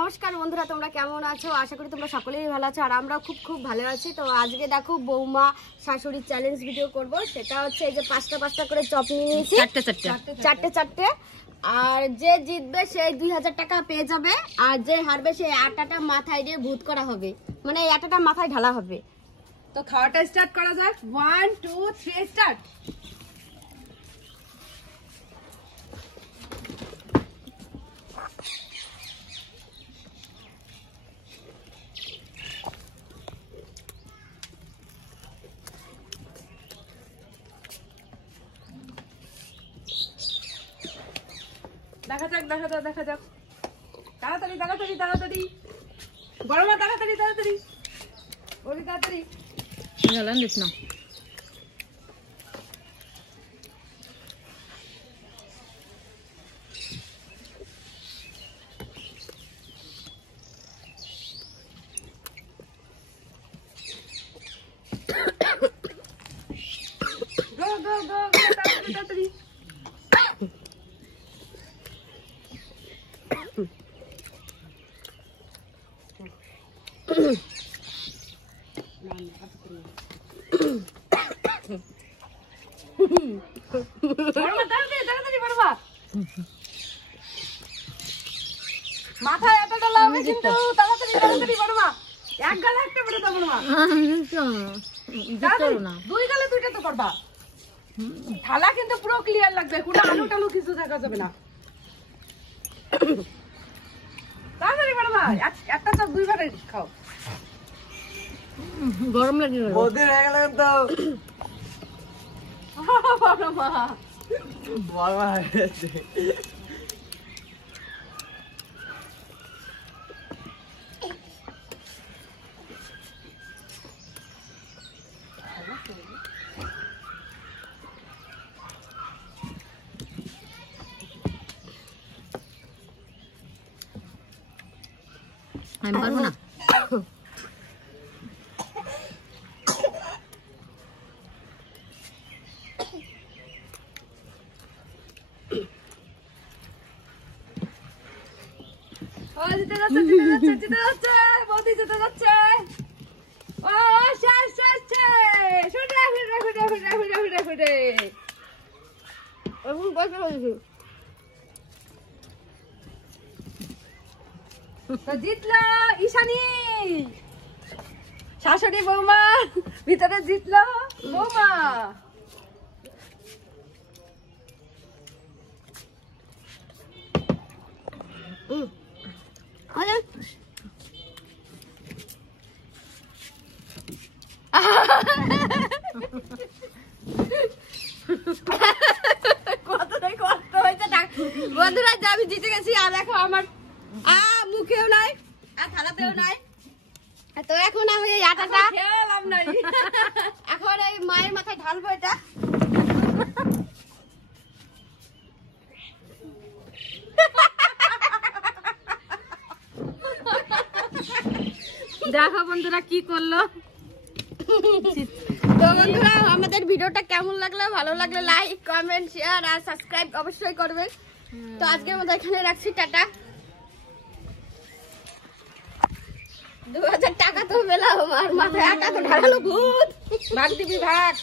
নমস্কার বন্ধুরা, তোমরা কেমন আছো? আশা করি তোমরা সকলেই ভালো আছো, আর আমরা খুব খুব ভালো আছি। তো আজকে দেখো বৌমা শাশুড়ি চ্যালেঞ্জ ভিডিও করব। সেটা হচ্ছে এই যে পাঁচটা করে চপ নিয়ে নিয়েছি, চারটে। আর যে জিতবে সেই 2000 টাকা পেয়ে যাবে, আর যে হারবে সেই আটাটা মাথায় দিয়ে ভূত করা হবে, মানে এই আটাটা মাথায় ঢালা হবে। তো খাওয়াটা স্টার্ট করা যাক। 1 2 3 স্টার্ট। দেখা যাক তাড়াতাড়ি বড় মা, তাড়াতাড়ি ওরে তাড়াতাড়ি জ্বালান দিস না। গো তাড়াতাড়ি মাথায় এতটা লাগবে কিন্তু তাড়াতাড়ি বড় মা। এক গালে একটা বড় দাও বড় মা। দুই গালে দুইটা তো করবা। থালা কিন্তু পুরো ক্লিয়ার লাগবে, কোনো আলু টালু কিছু থাকা যাবে না। তাড়াতাড়ি বড় মা, একটা চপ দুইবারে খাও। গরম লাগে ওদের হয়ে গেল তো বড় মা বাবা আমি পারবো না। জিতে যাচ্ছে বৌদি জিতে যাচ্ছে। ও শেষ ফুটে তো জিতলো ঈশানী, শাশুড়ি বৌমা ভিতরে জিতলো বৌমা। কতটাই কষ্ট হয়েছে বন্ধুরা, যে আমি জিতে গেছি। আর দেখো আমার মুখেও নাই আর থালাতেও নাই। তো এখন আমি এই আটাটা খেলাম নাই, এখন এই মায়ের মাথায় ঢালবো। এটা দেখো বন্ধুরা কি করলো। তো বন্ধুরা, আমাদের ভিডিওটা কেমন লাগলো? ভালো লাগলে লাইক কমেন্ট শেয়ার আর সাবস্ক্রাইব অবশ্যই করবেন। তো আজকের মতো এখানে রাখছি, টাটা। 2000 টাকা তো পেলাম, আর মাথায় আটা তো ঢালালো ভূত। ভাগ দিবি ভাগ।